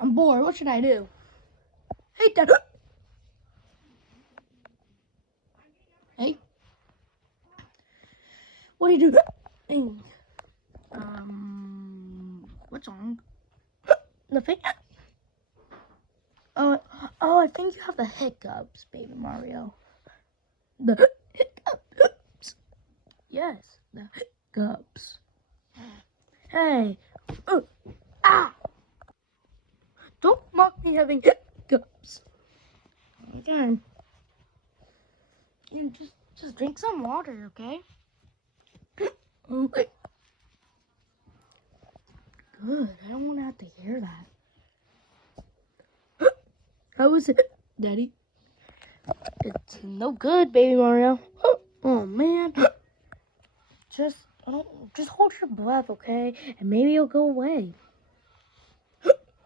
I'm bored. What should I do? Hey, Dad. Hey. What do you do? What's wrong? Nothing. Oh, I think you have the hiccups, baby Mario. The hiccups. Yes, the hiccups. Hey. Ah! Don't mock me having hiccups. Okay. You just drink some water, okay? Okay. Good. I don't want to have to hear that. How was it, Daddy? It's no good, baby Mario. Oh man. Just hold your breath, okay? And maybe it'll go away.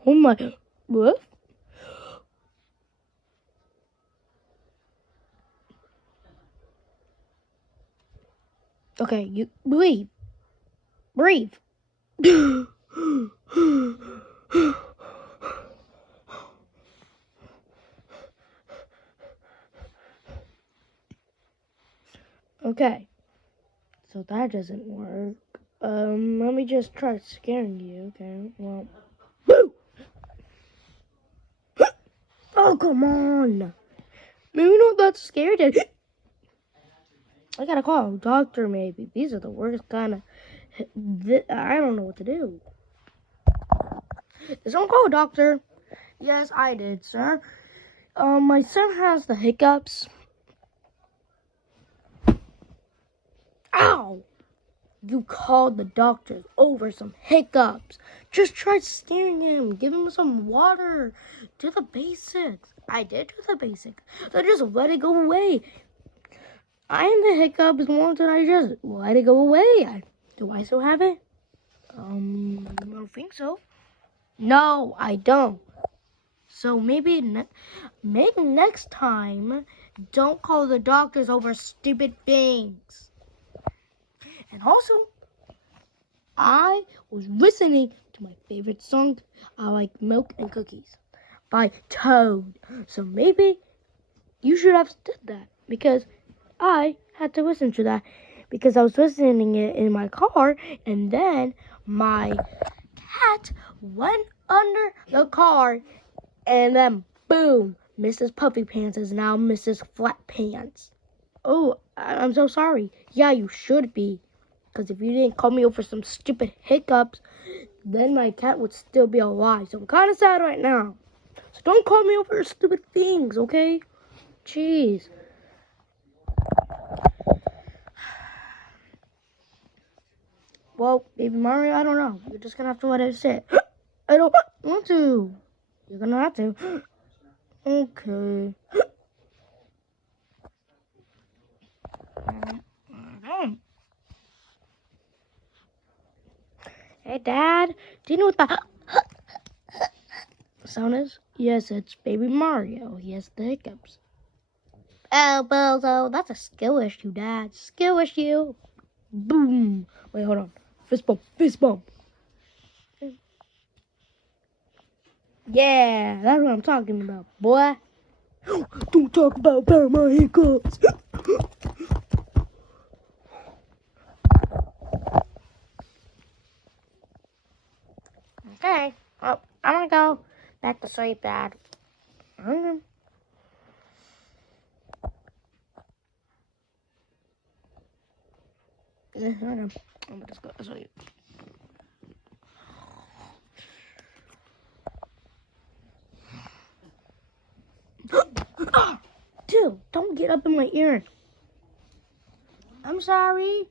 Oh my. What? Okay, you breathe. Breathe. Okay. So that doesn't work. Let me just try scaring you, okay? Well. Boo! Oh, come on. Maybe not that scared. I gotta call a doctor, maybe. These are the worst kind of... I don't know what to do. Just don't call a doctor. Yes, I did, sir. My son has the hiccups. Ow! You called the doctors over some hiccups. Just try scaring him. Give him some water. Do the basics. I did do the basics. So just let it go away. I am the hiccups once and I just let it go away. Do I still have it? I don't think so. No, I don't. So maybe next time, don't call the doctors over stupid things. And also, I was listening to my favorite song, I Like Milk and Cookies, by Toad. So maybe you should have did that, because I had to listen to that, because I was listening it in my car, and then my cat went under the car, and then boom, Mrs. Puffy Pants is now Mrs. Flat Pants. Oh, I'm so sorry. Yeah, you should be. Because if you didn't call me over some stupid hiccups, then my cat would still be alive. So I'm kind of sad right now. So don't call me over stupid things, okay? Jeez. Well, baby Mario, I don't know. You're just going to have to let it sit. I don't want to. You're going to have to. Okay. Hey, Dad. Do you know what the sound is? Yes, it's baby Mario. He has the hiccups. Oh, Bozo, that's a skill issue, Dad. Skill issue. Boom. Wait, hold on. Fist bump. Fist bump. Yeah, that's what I'm talking about, boy. Don't talk about my hiccups. Okay. Well, I'm gonna go back to sleep, Dad. Okay. Yeah, I know. I'm gonna just go to sleep. Dude, don't get up in my ear. I'm sorry.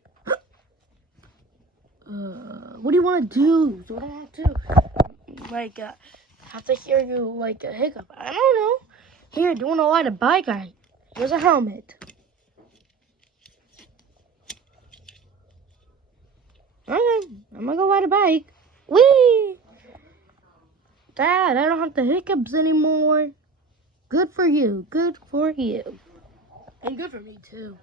What do you want to do? What do I want to do? Like, have to hear you like a hiccup. I don't know. Here, doing a lot of bike. Here's a helmet. Okay, I'm gonna go ride a bike. Whee! Dad, I don't have the hiccups anymore. Good for you. Good for you. And good for me, too.